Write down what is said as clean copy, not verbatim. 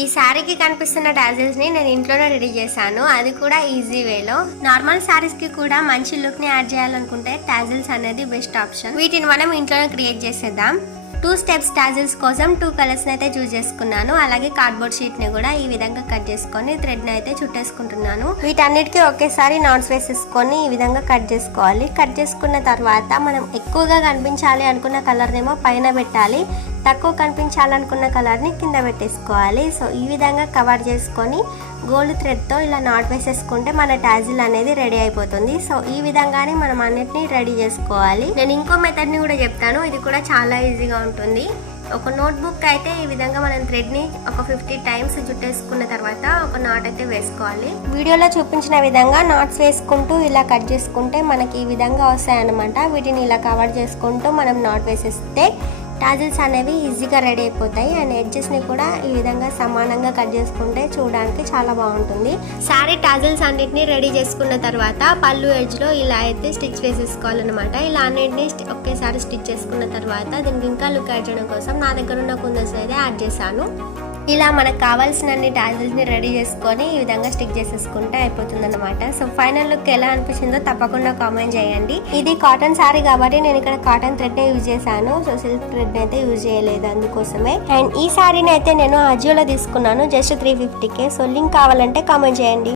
ఈ శారీకి కనిపిస్తున్న టాజిల్స్ ని నేను ఇంట్లోనే రెడీ చేశాను, అది కూడా ఈజీ వేలో. నార్మల్ శారీస్ కి కూడా మంచి లుక్ ని యాడ్ చేయాలనుకుంటే టాజిల్స్ అనేది బెస్ట్ ఆప్షన్. వీటిని మనం ఇంట్లోనే క్రియేట్ చేసేద్దాం. 2 స్టెప్స్ టాజిల్స్ కోసం 2 కలర్స్ అయితే చూస్ చేసుకున్నాను. అలాగే కార్డ్బోర్డ్ షీట్ ని కూడా ఈ విధంగా కట్ చేసుకొని థ్రెడ్ ని అయితే చుట్టేసుకుంటున్నాను. వీటన్నిటికీ ఒకేసారి నాట్స్ వేసేసుకొని ఈ విధంగా కట్ చేసుకోవాలి. కట్ చేసుకున్న తర్వాత మనం ఎక్కువగా కనిపించాలి అనుకున్న కలర్ నేమో పైన పెట్టాలి, తక్కువ కనిపించాలనుకున్న కలర్ ని కింద పెట్టేసుకోవాలి. సో ఈ విధంగా కవర్ చేసుకొని గోల్డ్ థ్రెడ్ తో ఇలా నాట్ వేసేసుకుంటే మన టాజిల్ అనేది రెడీ అయిపోతుంది. సో ఈ విధంగానే మనం అన్నిటిని రెడీ చేసుకోవాలి. నేను ఇంకో మెథడ్ ని కూడా చెప్తాను, ఇది కూడా చాలా ఈజీగా ఉంటుంది. ఒక నోట్ బుక్ అయితే ఈ విధంగా మనం థ్రెడ్ ని ఒక 50 టైమ్స్ చుట్టేసుకున్న తర్వాత ఒక నాట్ అయితే వేసుకోవాలి. వీడియోలో చూపించిన విధంగా నాట్స్ వేసుకుంటూ ఇలా కట్ చేసుకుంటే మనకి ఈ విధంగా వస్తాయి అన్నమాట. వీటిని ఇలా కవర్ చేసుకుంటూ మనం నాట్ వేసేస్తే టాజిల్స్ అనేవి ఈజీగా రెడీ అయిపోతాయి. అండ్ ఎడ్జెస్ ని కూడా ఈ విధంగా సమానంగా కట్ చేసుకుంటే చూడడానికి చాలా బాగుంటుంది. శారీ టాజిల్స్ అన్నిటిని రెడీ చేసుకున్న తర్వాత పళ్ళు ఎడ్జ్ లో ఇలా అయితే స్టిచ్ వేసేసుకోవాలన్నమాట. ఇలా అన్నిటిని ఒకేసారి స్టిచ్ చేసుకున్న తర్వాత దీనికి ఇంకా లుక్ యాడ్ చేయడం కోసం నా దగ్గర ఉన్న కుందన్స్ అయితే యాడ్ చేశాను. ఇలా మనకు కావాల్సిన అన్ని టాజిల్స్ ని రెడీ చేసుకొని ఈ విధంగా స్టిక్ చేసేసుకుంటే అయిపోతుంది అనమాట. సో ఫైనల్ లుక్ ఎలా అనిపించిందో తప్పకుండా కామెంట్ చేయండి. ఇది కాటన్ శారీ కాబట్టి నేను ఇక్కడ కాటన్ థ్రెడ్ నే యూజ్ చేశాను. సో సిల్క్ థ్రెడ్ అయితే యూజ్ చేయలేదు అందుకోసమే. అండ్ ఈ శారీని అయితే నేను అజియోలో తీసుకున్నాను జస్ట్ 350కే. సో లింక్ కావాలంటే కామెంట్ చేయండి.